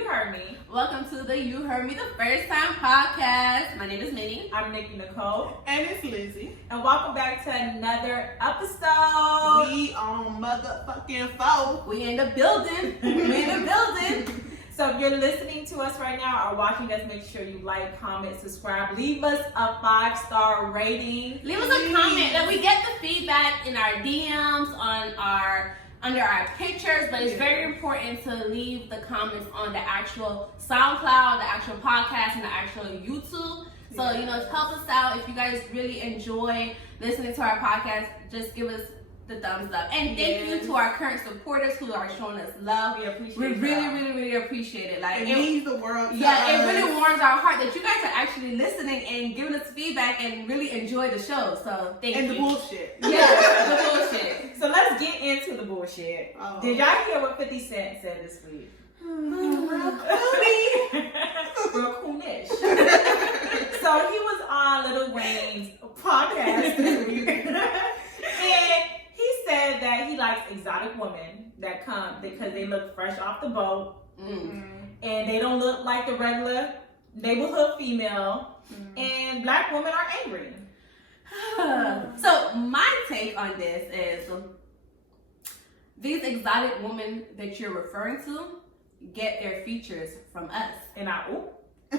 You heard me. Welcome to the You Heard Me the First Time podcast. My name is Minnie. I'm Nikki Nicole. And it's Lizzie. And welcome back to another episode. We on motherfucking phone. We in the building. So if you're listening to us right now or watching us, make sure you like, comment, subscribe. Leave us a 5-star rating. Leave us a comment that we get the feedback in our DMs under our pictures, but it's very important to leave the comments on the actual SoundCloud, the actual podcast, and the actual YouTube. So, help us out. If you guys really enjoy listening to our podcast, just give us the thumbs up. And thank you to our current supporters who are showing us love. We appreciate We it. really appreciate it. It means the world to it us. really warms our heart that you guys are actually listening and giving us feedback and really enjoy the show. So thank you. And the bullshit. Yeah, the bullshit. So let's get into the bullshit. Oh. Did y'all hear what 50 Cent said this week? Real Real coolish. So he was on Lil Wayne's podcast this week. And he said that he likes exotic women that come because they look fresh off the boat and they don't look like the regular neighborhood female. And black women are angry. So my take on this is these exotic women that you're referring to get their features from us. And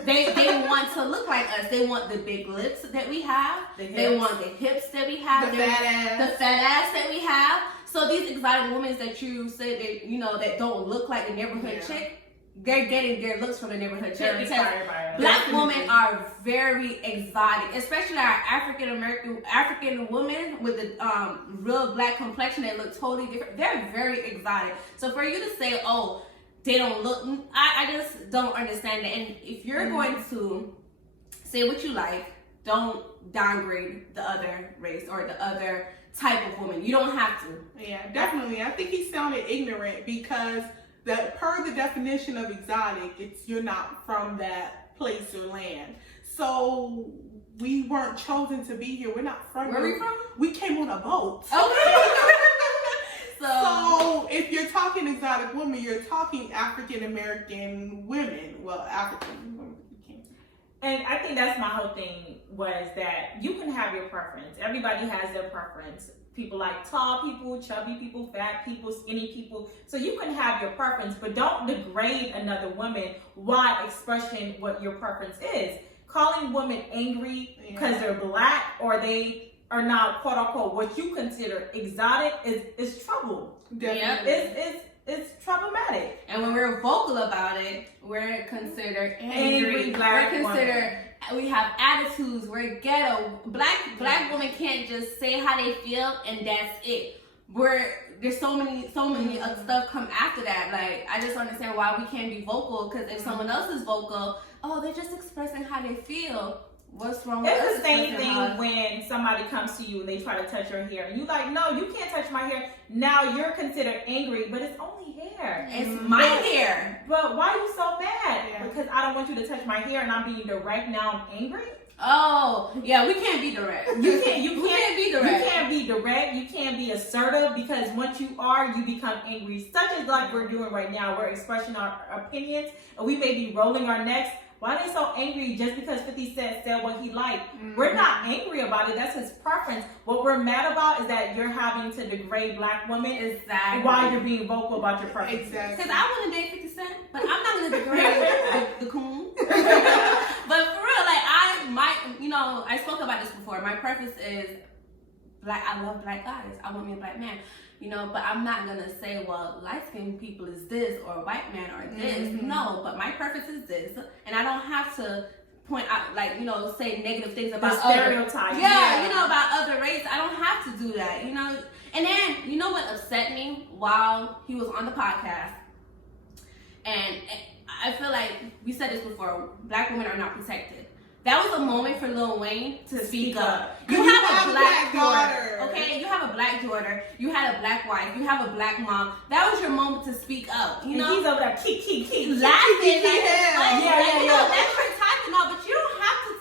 They want to look like us. They want the big lips that we have. They want the hips that we have. The fat ass. The fat ass that we have. So these exotic women that you say that that don't look like the neighborhood chick, they're getting their looks from the neighborhood chick because black women are very exotic, especially our African women with the real black complexion that look totally different. They're very exotic. So for you to say, oh, they don't look, I just don't understand that. And if you're going to say what you like, don't downgrade the other race or the other type of woman. You don't have to. Yeah, definitely. I think he sounded ignorant because per the definition of exotic, you're not from that place or land. So we weren't chosen to be here. We're not from Where are we from? We came on a boat. Okay. So if you're talking exotic women, you're talking African American women. Well, African women. And I think that's my whole thing was that you can have your preference. Everybody has their preference. People like tall people, chubby people, fat people, skinny people. So you can have your preference, but don't degrade another woman while expressing what your preference is. Calling women angry because they're black or they are not quote unquote what you consider exotic is trouble. Definitely. It's problematic. And when we're vocal about it, we're considered angry. We're considered we have attitudes. We're ghetto. Black women can't just say how they feel and that's it. There's so many stuff come after that. Like I just understand why we can't be vocal because if someone else is vocal, they're just expressing how they feel. What's wrong with us? It's the same thing when somebody comes to you and they try to touch your hair. You like, no, you can't touch my hair. Now you're considered angry, but it's only hair. It's my hair. But why are you so mad? Yeah. Because I don't want you to touch my hair and I'm being direct. Now I'm angry. Oh, yeah, we can't be direct. You can't be direct. You can't be direct. You can't be assertive because once you are, you become angry. Such as like we're doing right now. We're expressing our opinions and we may be rolling our necks. Why are they so angry just because 50 Cent said what he liked? We're not angry about it. That's his preference. What we're mad about is that you're having to degrade black women Exactly. while you're being vocal about your preference. Exactly. Because I want to date 50 Cent, but I'm not going to degrade the coon. But for real, like I spoke about this before. My preference is black. I love black guys. I want me a black man. But I'm not gonna say, well, light-skinned people is this or white man or this. No, but my preference is this, and I don't have to point out, say negative things about The stereotypes. about other race. I don't have to do that, And then, what upset me while he was on the podcast, and I feel like we said this before, black women are not protected. That was a moment for Lil Wayne to speak up. You have a black daughter, okay? You have a black daughter. You had a black wife. You have a black mom. That was your moment to speak up. And he's over there, keep laughing. Yeah. That's your time and all, but you don't have to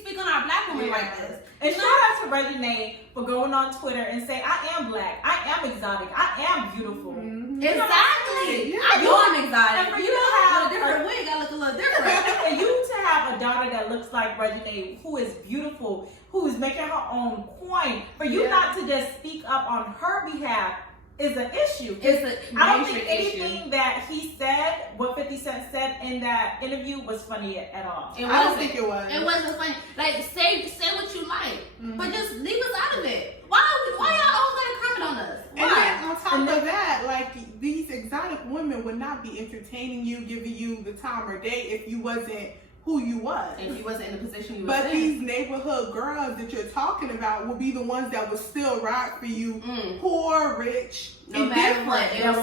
speak on our black women like this. And shout out to Reggie for going on Twitter and saying, I am black, I am exotic, I am beautiful. Exactly. Yeah. I know I'm exotic. And for you to have different looks like Reginae, who is beautiful, who is making her own coin, for you not to just speak up on her behalf is an issue. I don't think anything that he said, what 50 Cent said in that interview, was funny at all. I don't think it was. It wasn't funny. Like, say what you like, but just leave us out of it. Why y'all always gonna comment on us? Why? And then on top of that, like, these exotic women would not be entertaining you, giving you the time or day if you wasn't who you was. And you wasn't in the position you was But in. these neighborhood girls that you're talking about will be the ones that will still ride for you, poor, rich, no matter indifferent. what, it'll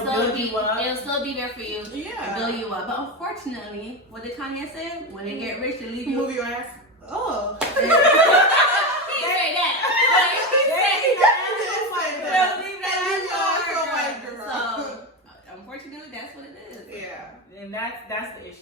up. still be there for you. Yeah. To build you up. But unfortunately, what did Kanye say? When they get rich, they leave you. Move your ass. Oh. He didn't say that. So, unfortunately, that's what it is. Yeah. And that's the issue.